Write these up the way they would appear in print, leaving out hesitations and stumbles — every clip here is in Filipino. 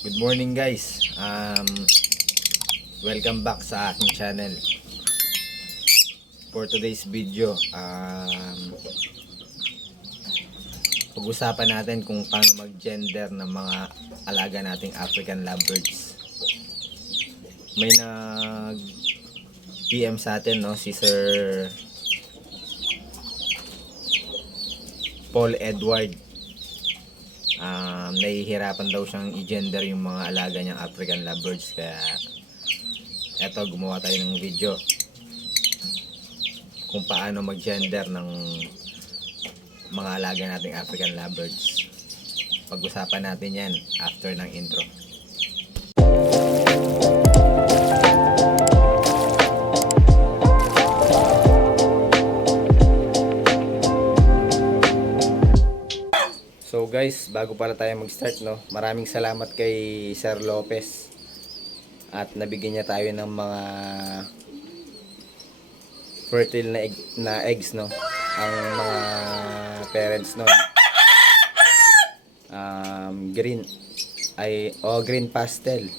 Good morning guys. Welcome back sa aking channel. For today's video, pag-usapan natin kung paano mag-gender ng mga alaga nating African lovebirds. May nag PM sa atin, no, si Sir Paul Edward. Nahihirapan daw siyang i-gender yung mga alaga niyang African lovebirds, kaya eto, gumawa tayo ng video kung paano mag-gender ng mga alaga nating African lovebirds. Pag-usapan natin yan after ng intro. So guys, bago pala tayo mag-start, no, maraming salamat kay Sir Lopez at nabigyan niya tayo ng mga fertile na eggs, no. Ang mga parents, no, green pastel,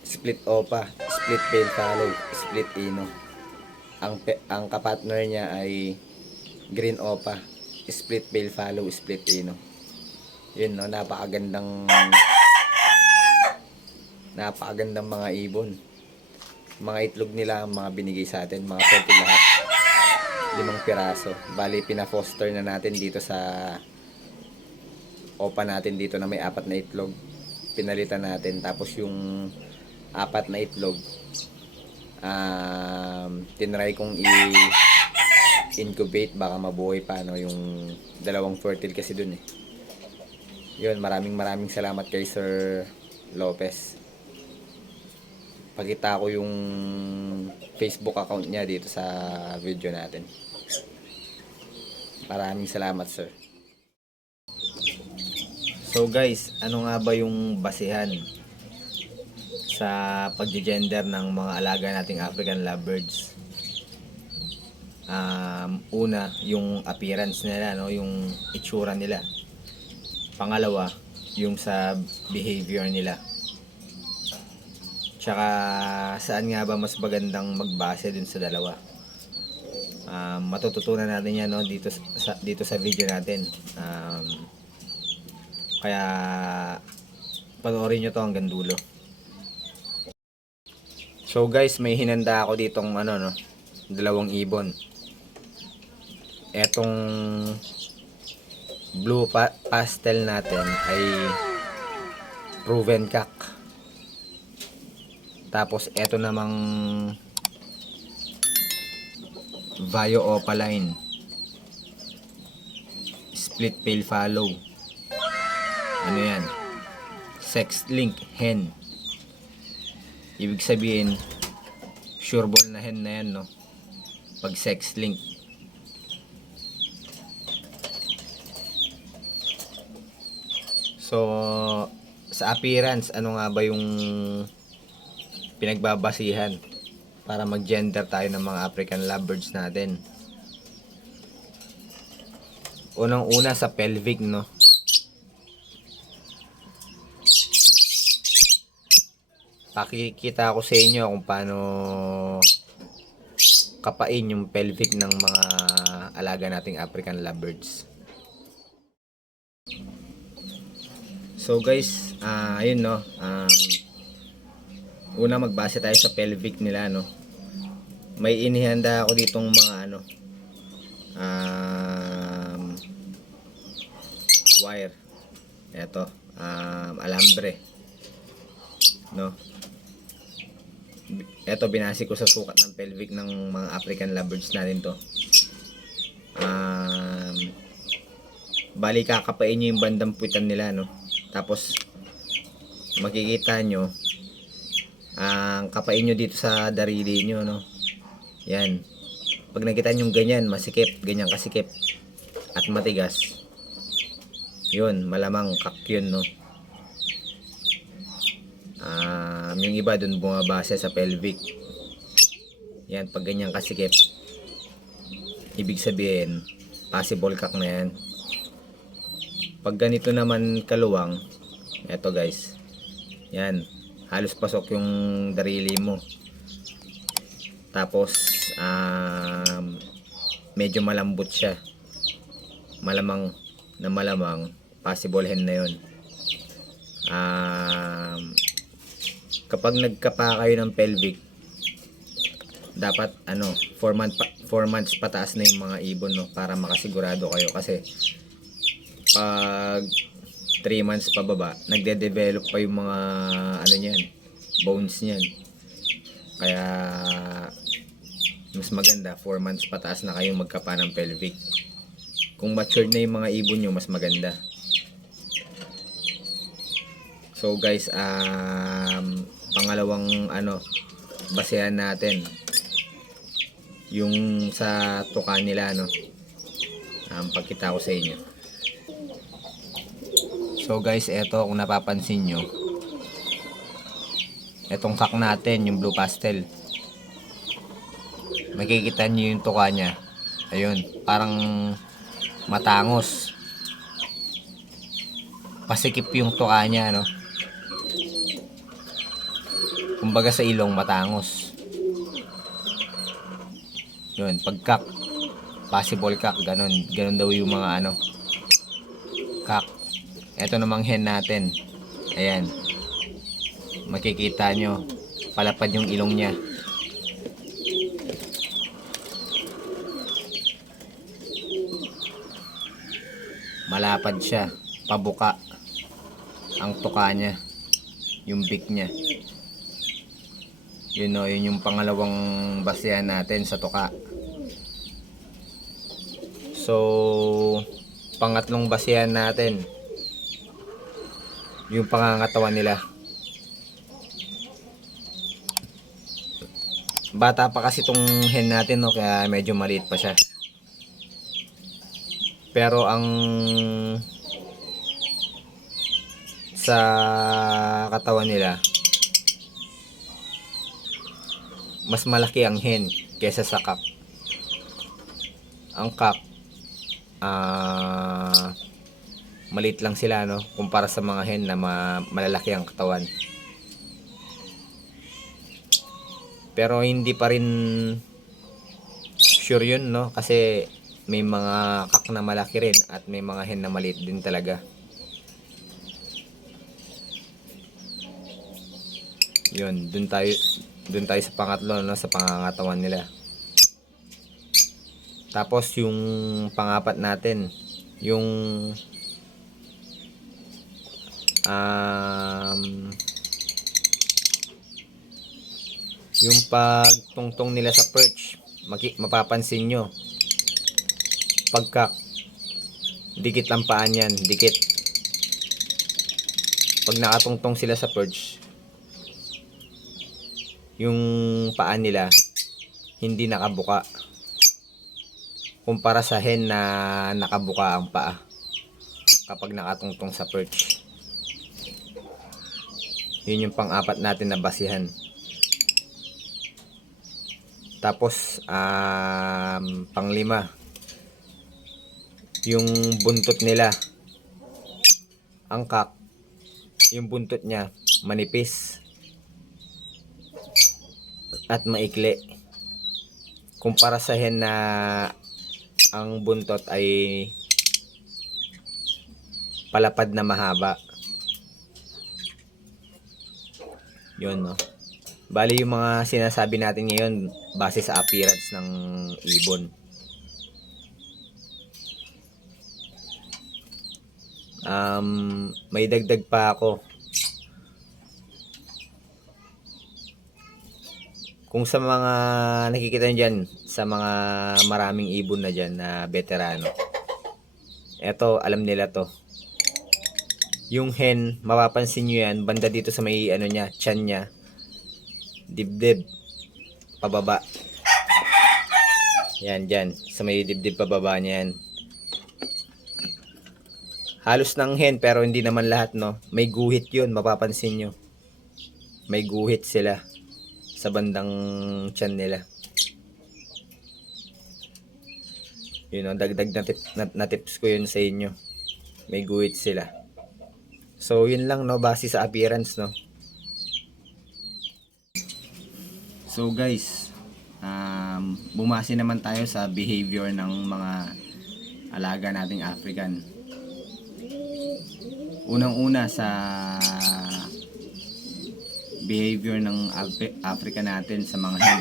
split opa, split pale fallow, split ino. Ang kapartner niya ay green opa, split pale fallow, split ino. Yun, no, napakagandang mga ibon. Mga itlog nila ang mga binigay sa atin, mga fertile lahat. 5 piraso. Bali, pina-foster na natin dito sa opa natin dito na may 4 na itlog. Pinalitan natin. Tapos yung 4 na itlog, tinry kong i-incubate, baka mabuhay pa, no, yung 2 fertile kasi dun eh. Yun, maraming salamat kay Sir Lopez. Pakita ko yung Facebook account niya dito sa video natin. Maraming salamat, sir. So guys, ano nga ba yung basihan sa pag-gender ng mga alaga nating African lovebirds? Una, yung appearance nila, no, yung itsura nila. Pangalawa, yung sa behavior nila. Tsaka saan nga ba mas magandang magbase dun sa dalawa? Matututunan natin yan, no, dito sa video natin. Kaya panoorin nyo to hanggang dulo. So guys, may hinanda ako ditong 2 ibon. Etong blue pastel natin ay proven cock. Tapos eto namang Vaio opaline, split pale fallow. Ano yan? Sex link hen. Ibig sabihin, sure ball na hen na yan, no? Pag sex link. So, sa appearance, ano nga ba yung pinagbabasihan para mag-gender tayo ng mga African lovebirds natin? Unang-una sa pelvic, no? Pakikita ko sa inyo kung paano kapain yung pelvic ng mga alaga nating African lovebirds. So guys, ayun, no. Una, magbase tayo sa pelvic nila, no. May inihanda ako ditong mga wire. Ito, alambre, no. Ito, binasi ko sa sukat ng pelvic ng mga African lovebirds natin to. Bali, kakapain nyo yung bandang puwitan nila, no. Tapos makikita nyo ang kapain nyo dito sa darili nyo, no. Yan. Pag nakita nyo ganyan, masikip, ganyan kasikip at matigas, yun, malamang kak yun, no. Yung iba dun bumabase sa pelvic. Yan, pag ganyan kasikip, ibig sabihin possible kak na yan. Pag ganito naman kaluwang, eto guys, Yan, halos pasok yung darili mo. Tapos medyo malambot siya. Malamang na malamang possible hen na yun. Kapag nagkapa kayo ng pelvic, dapat 4 months pataas na yung mga ibon, no, para makasigurado kayo, kasi pag 3 months pababa, nagde-develop pa yung mga niyan, bones niyan. Kaya mas maganda 4 months pataas na kayong magkapa ng pelvic. Kung matured na yung mga ibon nyo, mas maganda. So guys, pangalawang basehan natin yung sa tuka nila, pagkita ko sa inyo. So guys, eto, kung napapansin nyo, etong kak natin, yung blue pastel, makikita nyo yung tuka nya. Ayun, parang matangos, pasikip yung tuka nya, no? Kumbaga sa ilong matangos. Yun, pagkak, possible kak, ganun daw yung mga kak. Ito namang hen natin, ayan, makikita nyo, palapad yung ilong nya. Malapad siya, pabuka ang tuka nya, yung beak nya. Yun yung pangalawang basehan natin sa tuka. So pangatlong basehan natin, yung pangangatawan nila. Bata pa kasi tong hen natin, no, kaya medyo maliit pa siya. Pero ang sa katawan nila, mas malaki ang hen kaysa sa kak. Ang kak, maliit lang sila, no, kumpara sa mga hen na malalaki ang katawan. Pero hindi pa rin sure yun, no, kasi may mga kak na malaki rin at may mga hen na maliit din talaga. Yun, dun tayo sa pangatlo, no, sa pangangatawan nila. Tapos yung pangapat natin, yung yung pagtungtong nila sa perch, mapapansin nyo, pagka dikit ang paan yan, dikit. Pag nakatungtong sila sa perch, yung paan nila hindi nakabuka, kumpara sa hen na nakabuka ang paa kapag nakatungtong sa perch. Yun yung pang-apat natin na basihan. Tapos pang-lima, yung buntot nila. Ang kak, yung buntot niya manipis at maikli, kumpara sa hen na ang buntot ay palapad na mahaba. Yun, no. Bali yung mga sinasabi natin ngayon base sa appearance ng ibon. May dagdag pa ako. Kung sa mga nakikita nyo dyan, sa mga maraming ibon na dyan na veterano, eto, alam nila to. Yung hen, mapapansin nyo yan, banda dito sa may niya, tiyan niya, dibdib pababa. Yan, dyan, sa may dibdib pababa niya yan. Halos ng hen, pero hindi naman lahat, no. May guhit yun, mapapansin nyo. May guhit sila sa bandang tiyan nila. Yun, no, dagdag na tips ko yun sa inyo. May guhit sila. So yun lang, no, base sa appearance, no. So guys, bumase naman tayo sa behavior ng mga alaga nating African. Unang-una sa behavior ng Africa natin sa mga hen.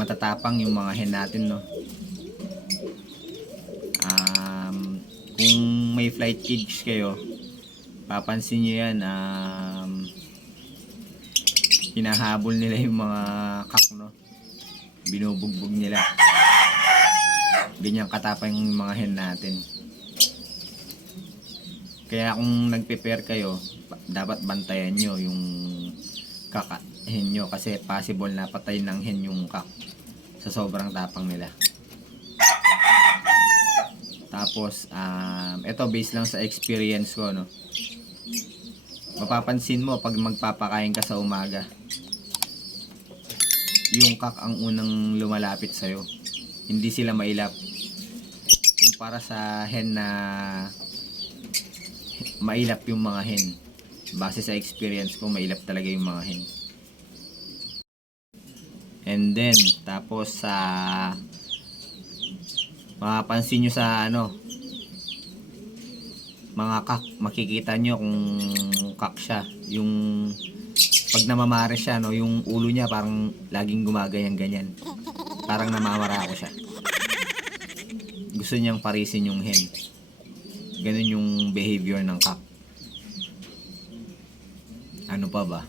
Matatapang yung mga hen natin, no. Kung may flight cage kayo, papansin nyo yan, hinahabol nila yung mga cock, no. Binubugbog nila. Ganyan katapang yung mga hen natin. Kaya kung nagpe-pair kayo, dapat bantayan nyo yung hen nyo kasi possible na patay ng hen yung cock sa sobrang tapang nila. Tapos ito based lang sa experience ko, no. Mapapansin mo pag magpapakain ka sa umaga, yung cock ang unang lumalapit sa'yo. Hindi sila mailap. Kumpara sa hen na mailap yung mga hen. Base sa experience ko, mailap talaga yung mga hen. And then, tapos sa mapapansin nyo sa mga cock, makikita nyo kung cock siya. Yung pag namamare siya, no, yung ulo niya parang laging gumaganyan-ganyan. Parang namamara ako siya. Gusto niyang parisin yung hen. Ganun yung behavior ng cock. Ano pa ba?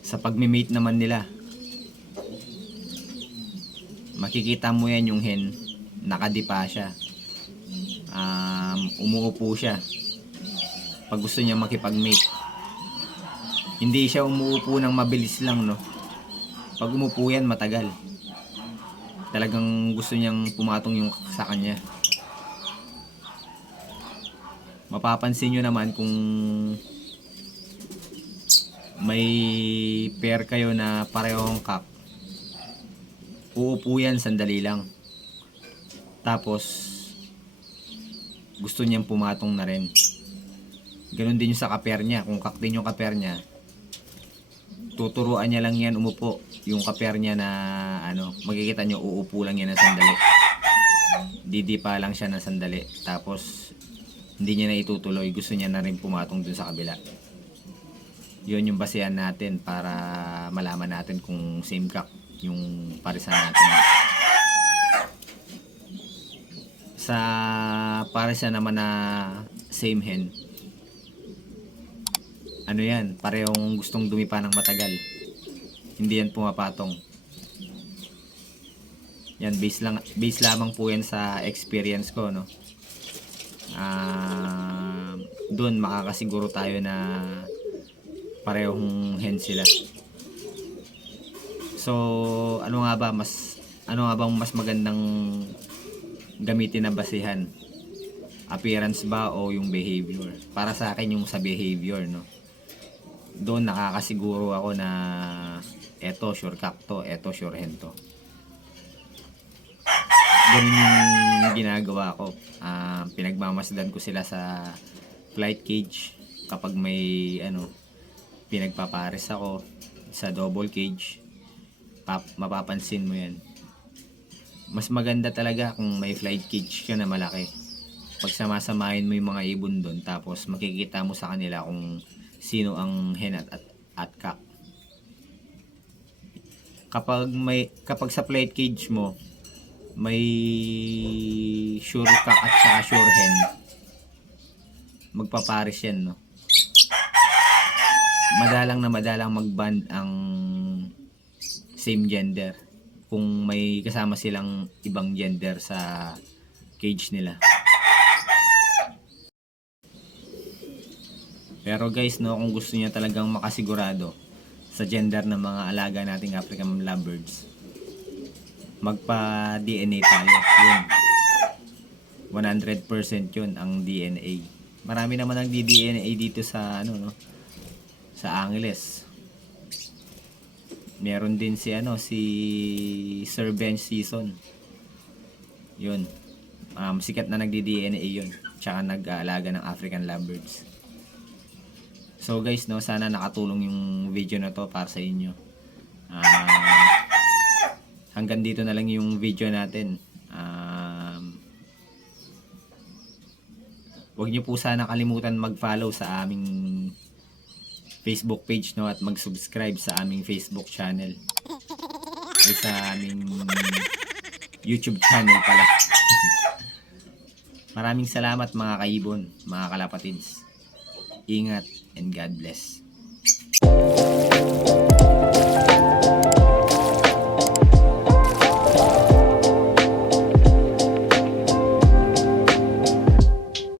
Sa pagme-mate naman nila, makikita mo yan yung hen, nakadipa siya. Umuupo siya pag gusto niya makipag-mate. Hindi siya umuupo ng mabilis lang, no. Pag umupo yan, matagal. Talagang gusto niyang pumatong yung sa kanya. Mapapansin nyo naman kung may pair kayo na parehong cock, uupo yan sandali lang. Tapos gusto niyang pumatong na rin. Ganon din yung sa kapair niya. Kung cock din yung kapair niya, tuturuan niya lang yan umupo. Yung kapair niya na makikita nyo, uupo lang yan ng sandali. Didipa lang siya ng sandali. Tapos hindi niya na itutuloy. Gusto niya na rin pumatong dun sa kabila. Yun yung basehan natin para malaman natin kung same cock yung parisan natin. Sa parisan naman na same hen, yan, parehong gustong dumipa ng matagal. Hindi yan pumapatong. Yan, base lamang po yan sa experience ko, no. Doon makakasiguro tayo na parehong hen sila. So, ano nga bang mas magandang gamitin na basehan? Appearance ba o yung behavior? Para sa akin yung sa behavior, no. Doon nakakasiguro ako na eto sure cock to, eto sure hen to. Ganun yung ginagawa ko. Pinagmamasdan ko sila sa flight cage kapag may pinagpapares ako sa double cage. Mapapansin mo yan. Mas maganda talaga kung may flight cage ka na malaki. Pag samasamahin mo yung mga ibon doon, tapos makikita mo sa kanila kung sino ang hen at cock. Kapag sa flight cage mo may sure cock at saka sure hen, magpapares yan, no. Madalang mag-band ang same gender kung may kasama silang ibang gender sa cage nila. Pero guys, no, kung gusto niya talagang makasigurado sa gender ng mga alaga nating African lovebirds, magpa-DNA tayo. Yun. 100% yun ang DNA. Marami naman ang DNA dito sa sa Angeles. Meron din si Sir Bench Season. Yun. Sikat na nagdi-DNA yun. Tsaka nag-aalaga ng African lovebirds. So guys, no, sana nakatulong yung video na to para sa inyo. Hanggang dito na lang yung video natin. Huwag niyo po sana kalimutan mag-follow sa aming Facebook page, no, at mag-subscribe sa aming Facebook channel. Ay, sa aming YouTube channel pala. Maraming salamat mga kaibon, mga kalapatids. Ingat and God bless.